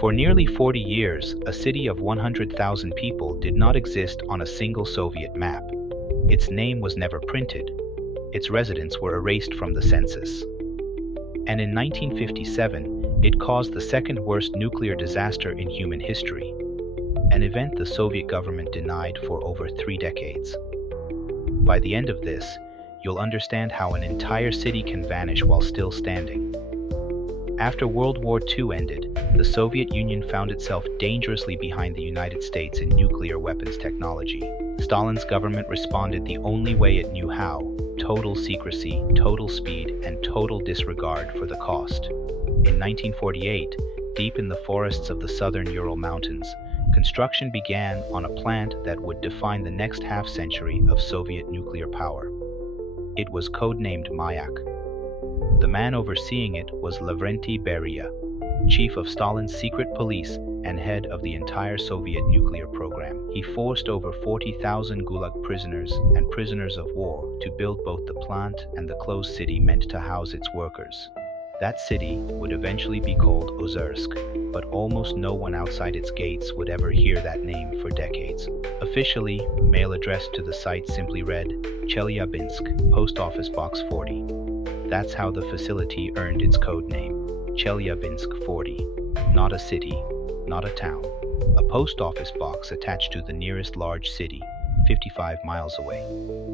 For nearly 40 years, a city of 100,000 people did not exist on a single Soviet map. Its name was never printed. Its residents were erased from the census. And in 1957, it caused the second worst nuclear disaster in human history, an event the Soviet government denied for over 3 decades. By the end of this, you'll understand how an entire city can vanish while still standing. After World War II ended, the Soviet Union found itself dangerously behind the United States in nuclear weapons technology. Stalin's government responded the only way it knew how: total secrecy, total speed, and total disregard for the cost. In 1948, deep in the forests of the southern Ural Mountains, construction began on a plant that would define the next half-century of Soviet nuclear power. It was codenamed Mayak. The man overseeing it was Lavrentiy Beria, chief of Stalin's secret police and head of the entire Soviet nuclear program. He forced over 40,000 Gulag prisoners and prisoners of war to build both the plant and the closed city meant to house its workers. That city would eventually be called Ozersk, but almost no one outside its gates would ever hear that name for decades. Officially, mail addressed to the site simply read Chelyabinsk, Post Office Box 40. That's how the facility earned its code name, Chelyabinsk 40. Not a city, not a town. A post office box attached to the nearest large city, 55 miles away.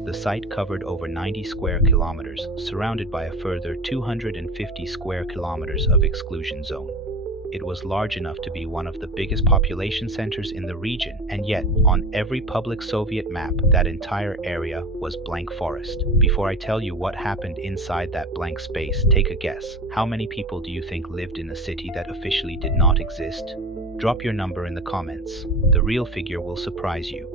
The site covered over 90 square kilometers, surrounded by a further 250 square kilometers of exclusion zone. It was large enough to be one of the biggest population centers in the region, and yet, on every public Soviet map, that entire area was blank forest. Before I tell you what happened inside that blank space, take a guess. How many people do you think lived in a city that officially did not exist? Drop your number in the comments. The real figure will surprise you.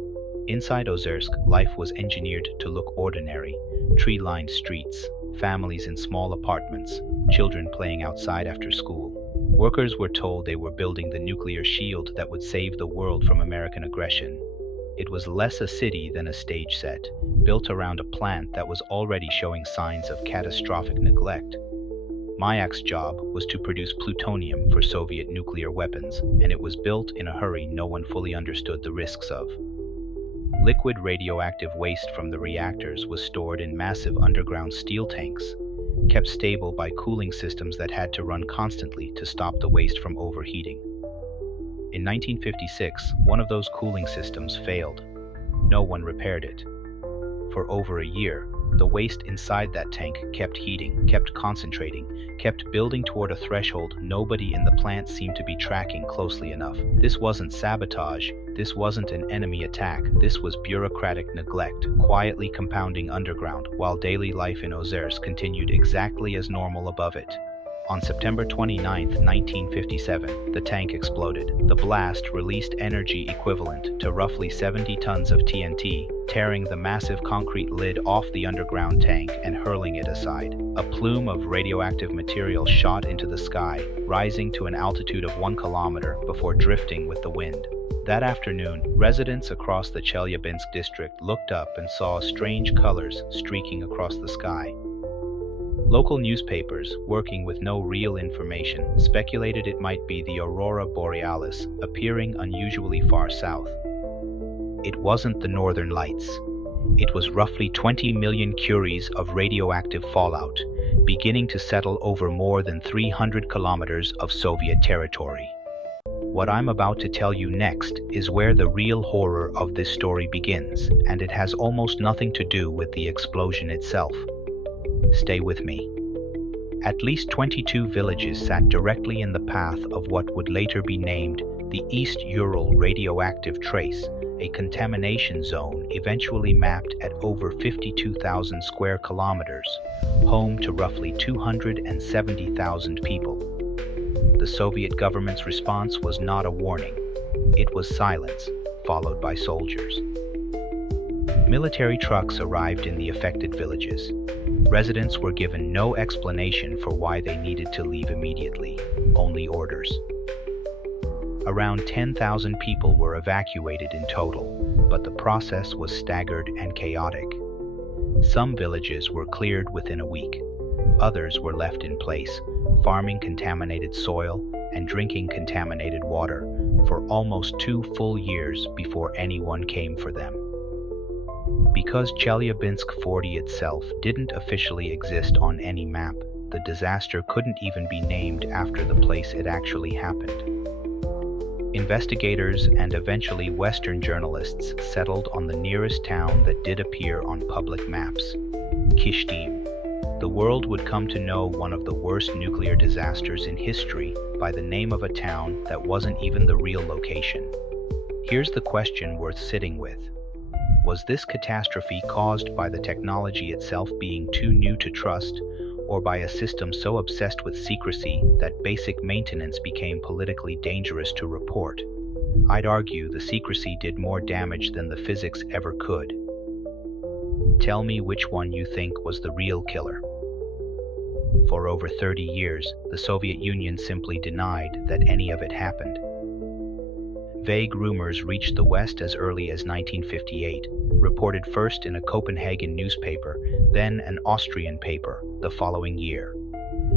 Inside Ozersk, life was engineered to look ordinary. Tree-lined streets, families in small apartments, children playing outside after school. Workers were told they were building the nuclear shield that would save the world from American aggression. It was less a city than a stage set, built around a plant that was already showing signs of catastrophic neglect. Mayak's job was to produce plutonium for Soviet nuclear weapons, and it was built in a hurry no one fully understood the risks of. Liquid radioactive waste from the reactors was stored in massive underground steel tanks, kept stable by cooling systems that had to run constantly to stop the waste from overheating. In 1956, one of those cooling systems failed. No one repaired it. For over a year, the waste inside that tank kept heating, kept concentrating, kept building toward a threshold nobody in the plant seemed to be tracking closely enough. This wasn't sabotage, this wasn't an enemy attack, this was bureaucratic neglect, quietly compounding underground, while daily life in Ozersk continued exactly as normal above it. On September 29, 1957, the tank exploded. The blast released energy equivalent to roughly 70 tons of TNT, tearing the massive concrete lid off the underground tank and hurling it aside. A plume of radioactive material shot into the sky, rising to an altitude of 1 kilometer before drifting with the wind. That afternoon, residents across the Chelyabinsk district looked up and saw strange colors streaking across the sky. Local newspapers, working with no real information, speculated it might be the aurora borealis, appearing unusually far south. It wasn't the northern lights. It was roughly 20 million curies of radioactive fallout, beginning to settle over more than 300 kilometers of Soviet territory. What I'm about to tell you next is where the real horror of this story begins, and it has almost nothing to do with the explosion itself. Stay with me. At least 22 villages sat directly in the path of what would later be named the East Ural Radioactive Trace, a contamination zone eventually mapped at over 52,000 square kilometers, home to roughly 270,000 people. The Soviet government's response was not a warning. It was silence, followed by soldiers. Military trucks arrived in the affected villages. Residents were given no explanation for why they needed to leave immediately, only orders. Around 10,000 people were evacuated in total, but the process was staggered and chaotic. Some villages were cleared within a week. Others were left in place, farming contaminated soil and drinking contaminated water for almost 2 full years before anyone came for them. Because Chelyabinsk 40 itself didn't officially exist on any map, the disaster couldn't even be named after the place it actually happened. Investigators and eventually Western journalists settled on the nearest town that did appear on public maps, Kyshtym. The world would come to know one of the worst nuclear disasters in history by the name of a town that wasn't even the real location. Here's the question worth sitting with. Was this catastrophe caused by the technology itself being too new to trust, or by a system so obsessed with secrecy that basic maintenance became politically dangerous to report? I'd argue the secrecy did more damage than the physics ever could. Tell me which one you think was the real killer. For over 30 years, the Soviet Union simply denied that any of it happened. Vague rumors reached the West as early as 1958, reported first in a Copenhagen newspaper, then an Austrian paper the following year.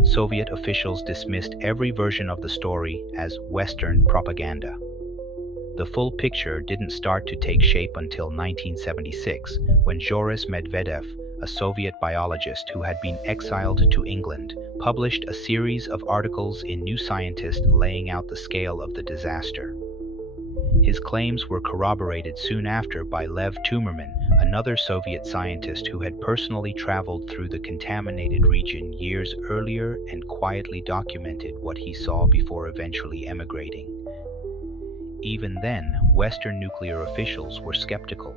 Soviet officials dismissed every version of the story as Western propaganda. The full picture didn't start to take shape until 1976, when Boris Medvedev, a Soviet biologist who had been exiled to England, published a series of articles in New Scientist laying out the scale of the disaster. His claims were corroborated soon after by Lev Tumerman, another Soviet scientist who had personally traveled through the contaminated region years earlier and quietly documented what he saw before eventually emigrating. Even then, Western nuclear officials were skeptical.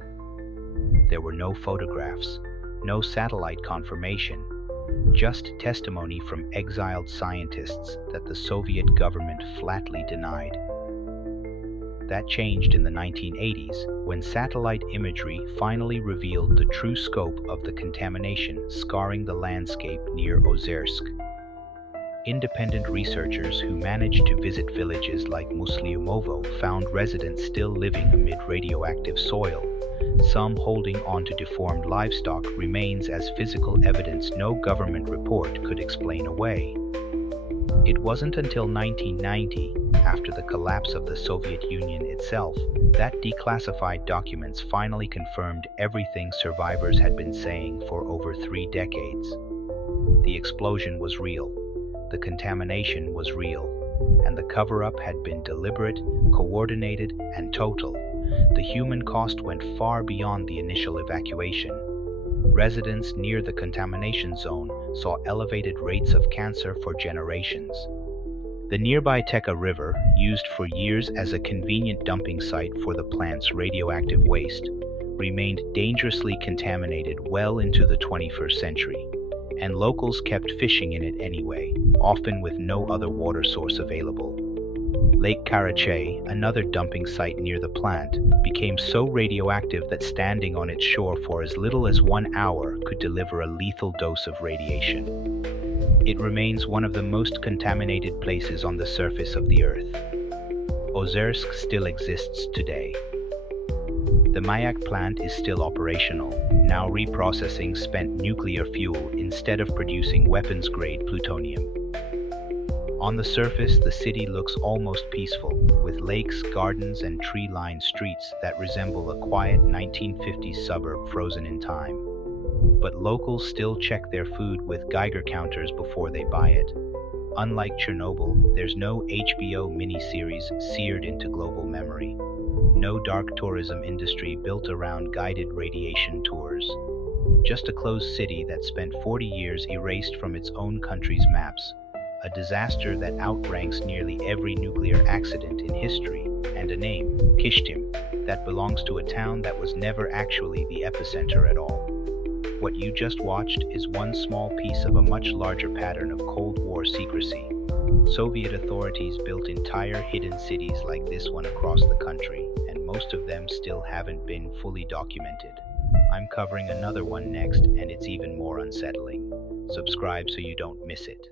There were no photographs, no satellite confirmation, just testimony from exiled scientists that the Soviet government flatly denied. That changed in the 1980s, when satellite imagery finally revealed the true scope of the contamination scarring the landscape near Ozersk. Independent researchers who managed to visit villages like Musliumovo found residents still living amid radioactive soil, some holding onto deformed livestock remains as physical evidence no government report could explain away. It wasn't until 1990, after the collapse of the Soviet Union itself, that declassified documents finally confirmed everything survivors had been saying for over 3 decades. The explosion was real, the contamination was real, and the cover-up had been deliberate, coordinated, and total. The human cost went far beyond the initial evacuation. Residents near the contamination zone saw elevated rates of cancer for generations. The nearby Teka River, used for years as a convenient dumping site for the plant's radioactive waste, remained dangerously contaminated well into the 21st century, and locals kept fishing in it anyway, often with no other water source available. Lake Karachay, another dumping site near the plant, became so radioactive that standing on its shore for as little as 1 hour could deliver a lethal dose of radiation. It remains one of the most contaminated places on the surface of the Earth. Ozersk still exists today. The Mayak plant is still operational, now reprocessing spent nuclear fuel instead of producing weapons-grade plutonium. On the surface, the city looks almost peaceful, with lakes, gardens, and tree-lined streets that resemble a quiet 1950s suburb frozen in time. But locals still check their food with Geiger counters before they buy it. Unlike Chernobyl, there's no HBO miniseries seared into global memory. No dark tourism industry built around guided radiation tours. Just a closed city that spent 40 years erased from its own country's maps. A disaster that outranks nearly every nuclear accident in history, and a name, Kyshtym, that belongs to a town that was never actually the epicenter at all. What you just watched is one small piece of a much larger pattern of Cold War secrecy. Soviet authorities built entire hidden cities like this one across the country, and most of them still haven't been fully documented. I'm covering another one next, and it's even more unsettling. Subscribe so you don't miss it.